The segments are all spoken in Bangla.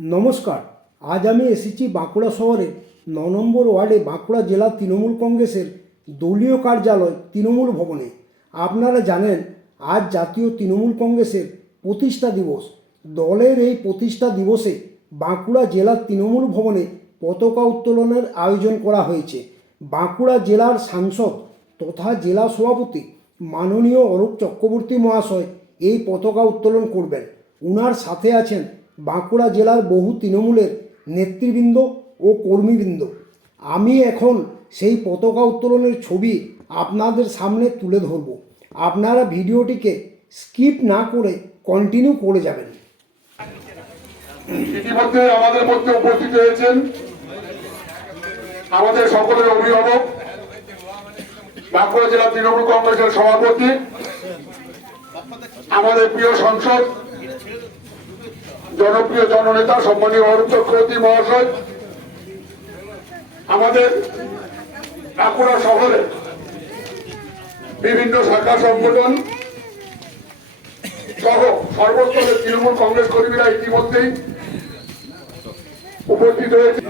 নমস্কার। আজ আমি এসেছি বাঁকুড়া শহরের ন নম্বর ওয়ার্ডে, বাঁকুড়া জেলা তৃণমূল কংগ্রেসের দলীয় কার্যালয়, তৃণমূল ভবনে। আপনারা জানেন, আজ জাতীয় তৃণমূল কংগ্রেসের প্রতিষ্ঠা দিবস। দলের এই প্রতিষ্ঠা দিবসে বাঁকুড়া জেলার তৃণমূল ভবনে পতাকা উত্তোলনের আয়োজন করা হয়েছে। বাঁকুড়া জেলার সাংসদ তথা জেলা সভাপতি মাননীয় অরূপ চক্রবর্তী মহাশয় এই পতাকা উত্তোলন করবেন। উনার সাথে আছেন বাঁকুড়া জেলার বহু তৃণমূলের নেতৃবৃন্দ ও কর্মীবৃন্দ। আমি এখন সেই পতাকা উত্তোলনের ছবি আপনাদের সামনে তুলে ধরব। আপনারা ভিডিওটিকে স্কিপ না করে কন্টিনিউ করে যাবেন। ইতিমধ্যে আমাদের মধ্যে উপস্থিত হয়েছেন আমাদের সকলের অভিভাবক, বাঁকুড়া জেলা তৃণমূল কংগ্রেসের সভাপতি, আমাদের প্রিয় সংসদ জনপ্রিয় জননেতা, সম্মানীয় অরুণ চক্রবর্তী মহাশয়, আমাদের বাঁকুড়া শহরে বিভিন্ন শাখা সংগঠন সহ সর্বস্তরের তৃণমূল কংগ্রেস কর্মীরা ইতিমধ্যেই উপস্থিত হয়েছে।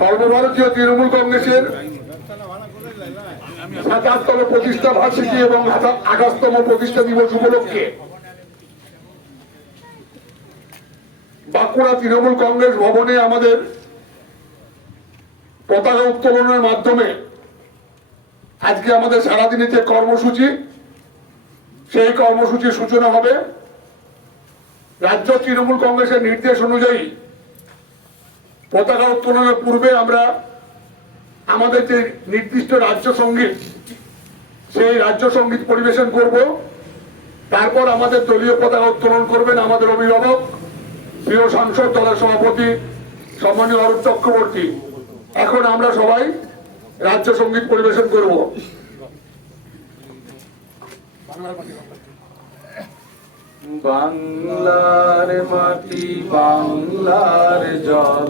সর্বভারতীয় তৃণমূল কংগ্রেসের সাতাশতম প্রতিষ্ঠা বার্ষিকী এবং আঠাশতম প্রতিষ্ঠা দিবস উপলক্ষে? বাঁকুড়া তৃণমূল কংগ্রেস ভবনে আমাদের পতাকা উত্তোলনের মাধ্যমে আজকে আমাদের সারাদিনের যে কর্মসূচি, সেই কর্মসূচির সূচনা হবে। রাজ্য তৃণমূল কংগ্রেসের নির্দেশ অনুযায়ী পতাকা উত্তোলনের পূর্বে আমরা আমাদের যে নির্দিষ্ট রাজ্য সংগীত, সেই রাজ্য সংগীত পরিবেশন করব। তারপর আমাদের দলীয় পতাকা উত্তোলন করবেন আমাদের অভিভাবক, প্রিয় সাংসদ দলের সভাপতি সম্মানীয় অরূপ চক্রবর্তী। এখন আমরা সবাই রাজ্য সংগীত পরিবেশন করব। বাংলার মাটি, বাংলার জল।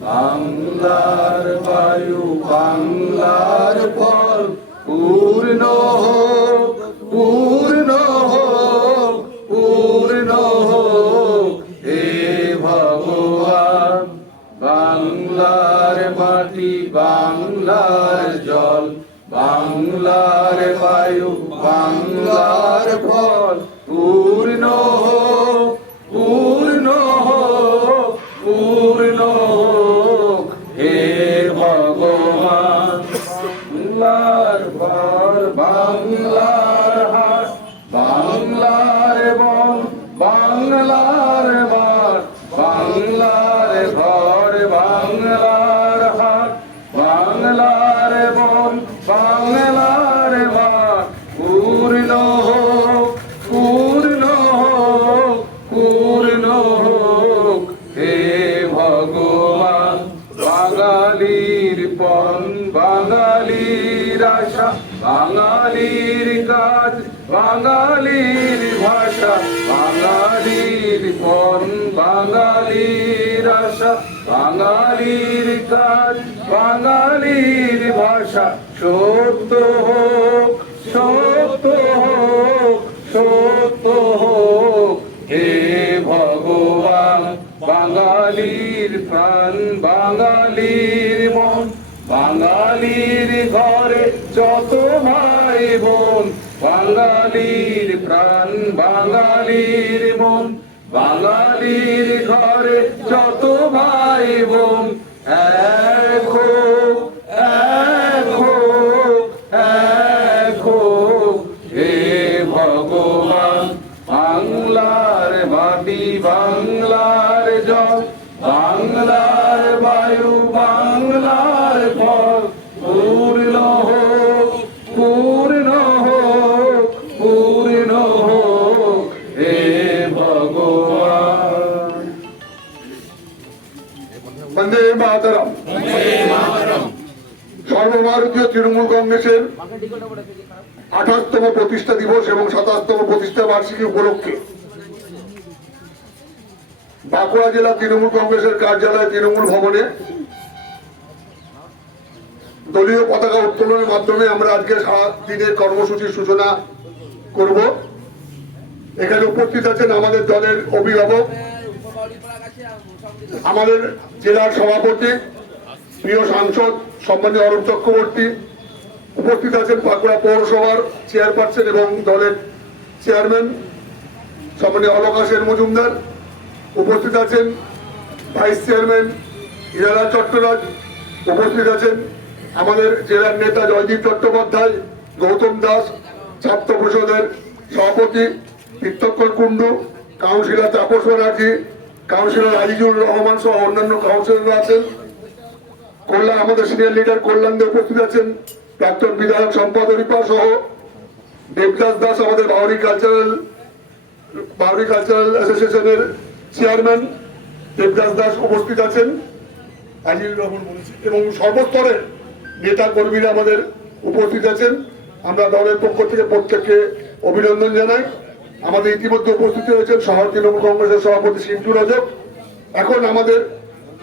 বাংলার বায়ু বাংলার পর পূর্ণ ঘর ভাষা, সত্য হোক সত্য হোক সত্য হোক। হে ভগবান, বাঙালির প্রাণ, বাঙালির মন, বাঙালির ঘরে যত ভাই বোন, বাঙালির প্রাণ, বাঙালির মন, বাঙালির ঘরে যত ভাই বোন, এক বন্দে মাতরম। সর্বভারতীয় তৃণমূল কংগ্রেসের আঠাশতম প্রতিষ্ঠা দিবস এবং সাতাশতম প্রতিষ্ঠা বার্ষিকী উপলক্ষে বাঁকুড়া জেলা তৃণমূল কংগ্রেসের কার্যালয় তৃণমূল ভবনে দলীয় পতাকা উত্তোলনের মাধ্যমে আমরা আজকে দিনের কর্মসূচির সূচনা করব। এখানে উপস্থিত আছেন আমাদের দলের অভিভাবক আমাদের জেলার সভাপতি, প্রিয় সাংসদ সম্মানীয় অরূপ চক্রবর্তী, উপস্থিত আছেন বাঁকুড়া পৌরসভার চেয়ারপারসন এবং দলের চেয়ারম্যান সম্মানীয় অলকাশের মজুমদার, উপস্থিত আছেন ভাইস চেয়ারম্যান ইরালা চট্টরাজ, উপস্থিত আছেন আমাদের জেলার নেতা জয়দীপ চট্টোপাধ্যায়, গৌতম দাস, ছাত্র পরিষদের সভাপতি পিত্তক্কর কুণ্ডু, কাউন্সিলর তাপস ব্যানার্জি কাউন্সিলর আজিজুর রহমান সহ অন্যান্য কাউন্সিলররা আছেন। কল্যাণ, আমাদের সিনিয়র লিডার কল্যাণ উপস্থিত আছেন। প্রাক্তন বিধায়ক সম্পদ রিপা সহ। দেবদাস দাস আমাদের বাউরি কালচারাল বাউরি কালচারাল অ্যাসোসিয়েশনের চেয়ারম্যান দেবদাস দাস উপস্থিত আছেন। আজিজুর রহমান বলেছি এবং সর্বস্তরের নেতা কর্মীরা আমাদের উপস্থিত আছেন। আমরা দলের পক্ষ থেকে প্রত্যেককে অভিনন্দন জানাই। আমাদের ইতিমধ্যে উপস্থিত হয়েছেন শহর তৃণমূল কংগ্রেসের সভাপতি সিন্টু রাজক। এখন আমাদের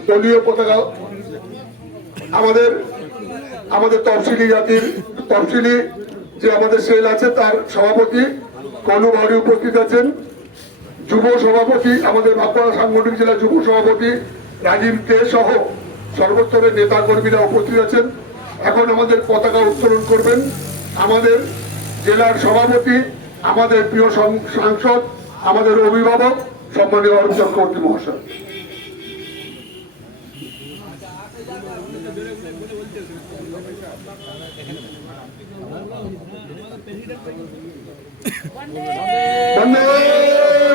দলীয় পতাকা, আমাদের আমাদের তফসিলি জাতির তফসিলি যে আমাদের সেল আছে তার সভাপতি কনু বাউরি উপস্থিত আছেন। যুব সভাপতি, আমাদের বাঁকুড়া সাংগঠনিক জেলা যুব সভাপতি রাজীব দে সহ সর্বস্তরের নেতা কর্মীরা উপস্থিত আছেন। এখন আমাদের পতাকা উত্তোলন করবেন। আমাদের জেলার সভাপতি আমাদের প্রিয় সাংসদ আমাদের অভিভাবক সম্মানীয় অরুণ চক্রবর্তী মহাশয়। বন্দে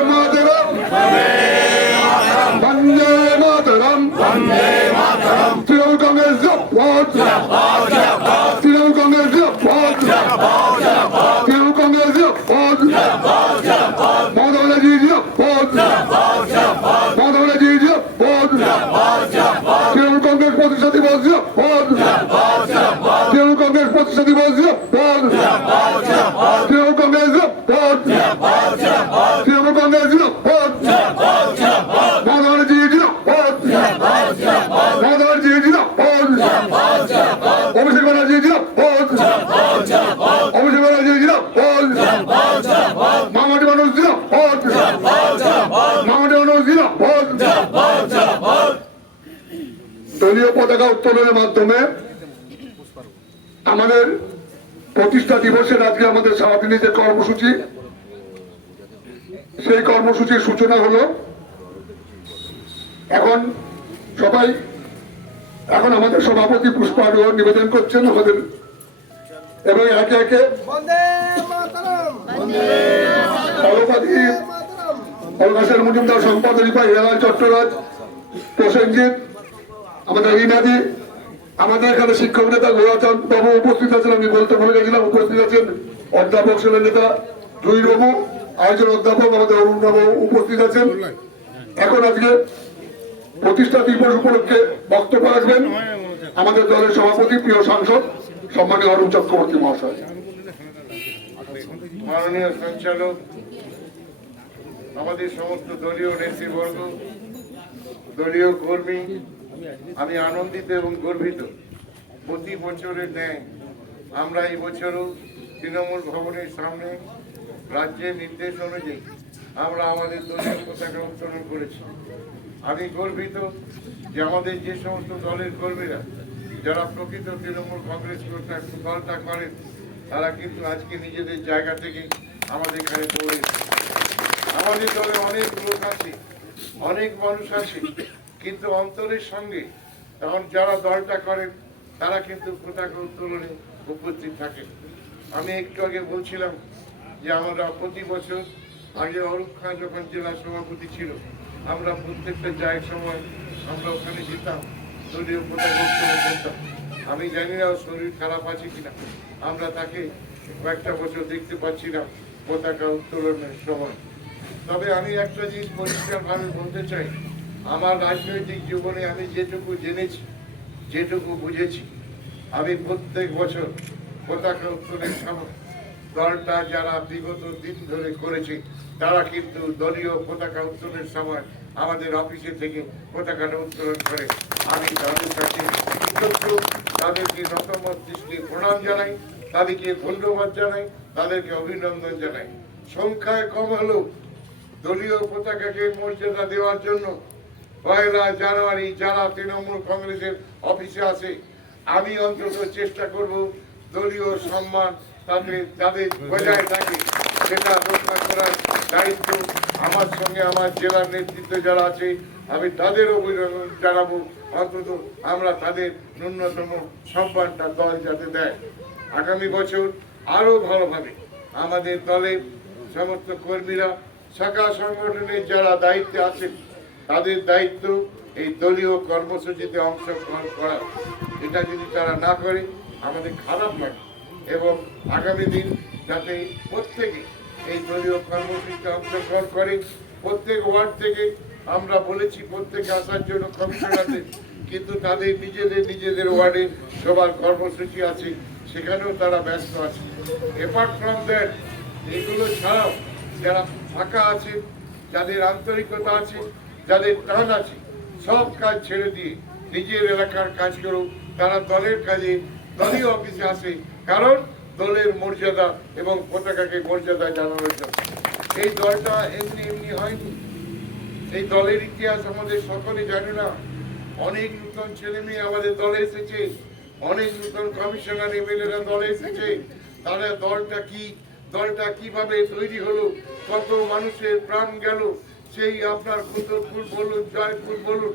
মাতরম বন্দে মাতরম বন্দে মাতরম তৃণমূল কংগ্রেস জিন্দাবাদ তৃণমূল কংগ্রেস জিন্দাবাদ তৃণমূল কংগ্রেস জিন্দাবাদ মমতা ব্যানার্জি জিন্দাবাদ মমতা ব্যানার্জি জিন্দাবাদ তৃণমূল কংগ্রেস প্রতিষ্ঠা দিবস জিন্দাবাদ তৃণমূল কংগ্রেস প্রতিষ্ঠা দিবস জিন্দাবাদ তৃণমূল কংগ্রেস জিন্দাবাদ তৃণমূল কংগ্রেস জিন্দাবাদ মমতা ব্যানার্জি জিন্দাবাদ মমতা ব্যানার্জি জিন্দাবাদ অভিষেক ব্যানার্জি জিন্দাবাদ অভিষেক ব্যানার্জি জিন্দাবাদ মামাটি মানুষ জিন্দাবাদ মামাটি মানুষ জিন্দাবাদ দলীয় পতাকা উত্তোলনের মাধ্যমে আমাদের প্রতিষ্ঠা দিবসের আজকে আমাদের সারাদিনের যে কর্মসূচি সেই কর্মসূচির সূচনা হলো এখন সবাই এখন আমাদের সভাপতি পুষ্পারোহ নিবেদন করছেন আমাদের এবং একে একে সভাপতি অলকাশের মজুমদার সম্পাদক হিরালাল চট্টরাজ প্রসেনজিৎ আমাদের ইনাদি আমাদের এখানে শিক্ষক নেতা গোরাচাঁদ বাবু উপস্থিত আছেন, আমি বলতে ভুলে গেছিলাম, উপস্থিত আছেন অধ্যাপক সেলের নেতা জয়ী বাবু আয়োজন অধ্যাপক আমাদের অরুণ বাবু উপস্থিত আছেন। এখন আজকে প্রতিষ্ঠা দিবস উপলক্ষে বক্তব্য রাখবেন আমাদের দলের সভাপতি, প্রিয় সাংসদ, সম্মানীয় অরুণ চক্রবর্তী মহাশয়। মাননীয় সঞ্চালক, আমাদের সমস্ত দলীয় নেতৃবর্গ, দলীয় কর্মী আমি আনন্দিত এবং গর্বিত। প্রতি বছরের ন্যায় আমরা এই বছরও তৃণমূল ভবনের সামনে রাজ্যের নির্দেশ অনুযায়ী আমরা আমাদের দলীয় পতাকা উত্তোলন করেছি। আমি গর্বিত যে আমাদের যে সমস্ত দলের কর্মীরা, যারা প্রকৃত তৃণমূল কংগ্রেস দলটা করেন, তারা কিন্তু আজকে নিজেদের জায়গা থেকে আমাদের এখানে পড়ে আমাদের দলে অনেক লোক আছে, অনেক মানুষ আছে কিন্তু অন্তরের সঙ্গে তখন যারা দলটা করেন, তারা কিন্তু পতাকা উত্তোলনে উপস্থিত থাকেন। আমি একটু আগে বলছিলাম যে আমরা প্রতি বছর আগে অরূপ খান যখন জেলা সভাপতি ছিল, আমরা প্রত্যেকটা জায়গার সময় আমরা ওখানে যেতাম, দলীয় পতাকা উত্তোলন করতাম। আমি জানি না শরীর খারাপ আছে কিনা, আমরা তাকে কয়েকটা বছর দেখতে পাচ্ছি না পতাকা উত্তোলনের সময়। তবে আমি একটা জিনিস পরিষ্কারভাবে বলতে চাই আমার রাজনৈতিক জীবনে আমি যেটুকু জেনেছি, যেটুকু বুঝেছি, আমি প্রত্যেক বছর পতাকা উত্তোলনের সময় দলটা যারা বিগত দিন ধরে করেছে, তারা কিন্তু দলীয় পতাকা উত্তোলনের সময় আমাদের অফিসে থেকে পতাকাটা উত্তোলন করে। আমি তাদের কাছে তাদেরকে নতমস্তিষ্কে প্রণাম জানাই, তাদেরকে ধন্যবাদ জানাই, তাদেরকে অভিনন্দন জানাই। সংখ্যায় কম হলেও দলীয় পতাকাকে মর্যাদা দেওয়ার জন্য পয়লা জানুয়ারি যারা তৃণমূল কংগ্রেসের অফিসে আছে, আমি অন্তত চেষ্টা করব দলীয় সম্মান তাদের যাদের বজায় থাকে, সেটা রক্ষা করার দায়িত্ব আমার সঙ্গে আমার জেলার নেতৃত্ব যারা আছে, আমি তাদের অভিনন্দন জানাব। অন্তত আমরা তাদের ন্যূনতম সম্মানটা দল যাতে দেয়। আগামী বছর আরও ভালোভাবে আমাদের দলের সমস্ত কর্মীরা, শাখা সংগঠনের যারা দায়িত্বে আছেন তাদের দায়িত্ব এই দলীয় কর্মসূচিতে অংশগ্রহণ করা। এটা যদি তারা না করে, আমাদের খারাপ লাগে। এবং আগামী দিন যাতে প্রত্যেকে এই দলীয় কর্মসূচিতে অংশগ্রহণ করে, প্রত্যেক ওয়ার্ড থেকে আমরা বলেছি, প্রত্যেকে আসার জন্য কমিশনারদের কিন্তু তাদের নিজেদের নিজেদের ওয়ার্ডে সবার কর্মসূচি আছে, সেখানেও তারা ব্যস্ত আছে। এপার্ট ফ্রম দ্যাট, এগুলো ছাড়াও যারা ফাঁকা আছে, যাদের আন্তরিকতা আছে যাদের টান আছে, সব কাজ ছেড়ে দিয়ে নিজের এলাকার কাজ করুক তারা দলের কাজে দলীয় অফিসে আসে। কারণ দলের মর্যাদা এবং পতাকাকে মর্যাদা জানানোর জন্য। এই দলটা এমনি এমনি হয়নি। এই দলের ইতিহাস আমাদের সকলে জানে না। অনেক নূতন ছেলে মেয়ে আমাদের দলে এসেছে। অনেক নূতন কমিশনার এমএলএরা দলে এসেছে। তারা দলটা কি, দলটা কীভাবে তৈরি হলো, কত মানুষের প্রাণ গেল সেই আপনার কুন্দরপুর বলুন জয়পুর বলুন,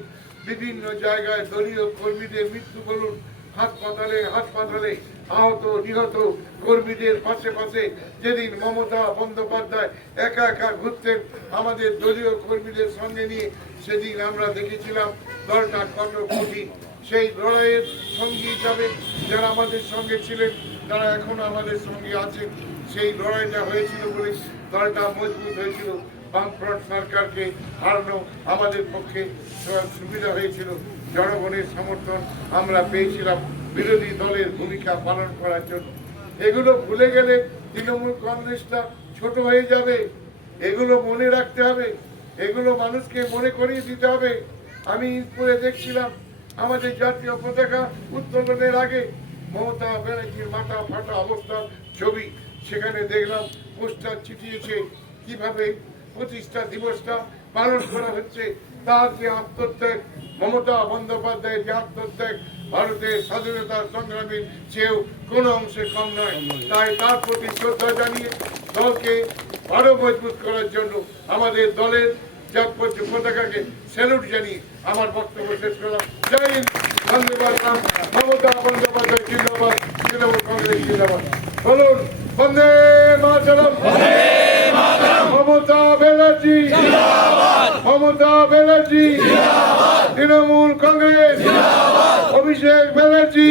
বিভিন্ন জায়গায় দলীয় কর্মীদের মৃত্যু বলুন, হাসপাতালে হাসপাতালে আহত, নিহত কর্মীদের পাশে পাশে যেদিন মমতা বন্দ্যোপাধ্যায় একা একা ঘুরতেন, আমাদের দলীয় কর্মীদের সঙ্গে নিয়ে সেদিন আমরা দেখেছিলাম, দলটা কত কঠিন। সেই লড়াইয়ের সঙ্গী হিসাবে যারা আমাদের সঙ্গে ছিলেন, তারা এখন আমাদের সঙ্গে আছেন। সেই লড়াইটা হয়েছিল বলে দলটা মজবুত হয়েছিল। বামফ্রন্ট সরকারকে হারানো আমাদের পক্ষে সুবিধা হয়েছিল। জনগণের সমর্থন আমরা পেয়েছিলাম। বিরোধী দলের ভূমিকা পালন করার জন্য। এগুলো ভুলে গেলে তৃণমূল কংগ্রেসটা ছোট হয়ে যাবে। এগুলো মনে রাখতে হবে। এগুলো মানুষকে মনে করিয়ে দিতে হবে। আমি ইন্দপুরে দেখছিলাম আমাদের জাতীয় পতাকা উত্তোলনের আগে মমতা ব্যানার্জির মাথা ফাটা অবস্থার ছবি। সেখানে দেখলাম পোস্টার চিঠিয়েছে কীভাবে প্রতিষ্ঠা দিবসটা পালন করা হচ্ছে। তার যে আত্মত্যাগ, মমতা বন্দ্যোপাধ্যায়ের যে আত্মত্যাগ, ভারতের স্বাধীনতা সংগ্রামীর চেয়েও কোনো অংশে কম নয়। তাই তার প্রতি শ্রদ্ধা জানিয়ে দলকে আরও মজবুত করার জন্য আমাদের দলের পতাকাকে স্যালুট জানিয়ে আমার বক্তব্য শেষ করলাম। জয় হিন্দ বন্দে মাতরম মমতা বন্দ্যোপাধ্যায় জিন্দাবাদ, তৃণমূল কংগ্রেস জিন্দাবাদ। বলুন বন্দে মাতরম। মমতা ব্যানার্জি। মমতা ব্যানার্জি। তৃণমূল কংগ্রেস। অভিষেক ব্যানার্জি।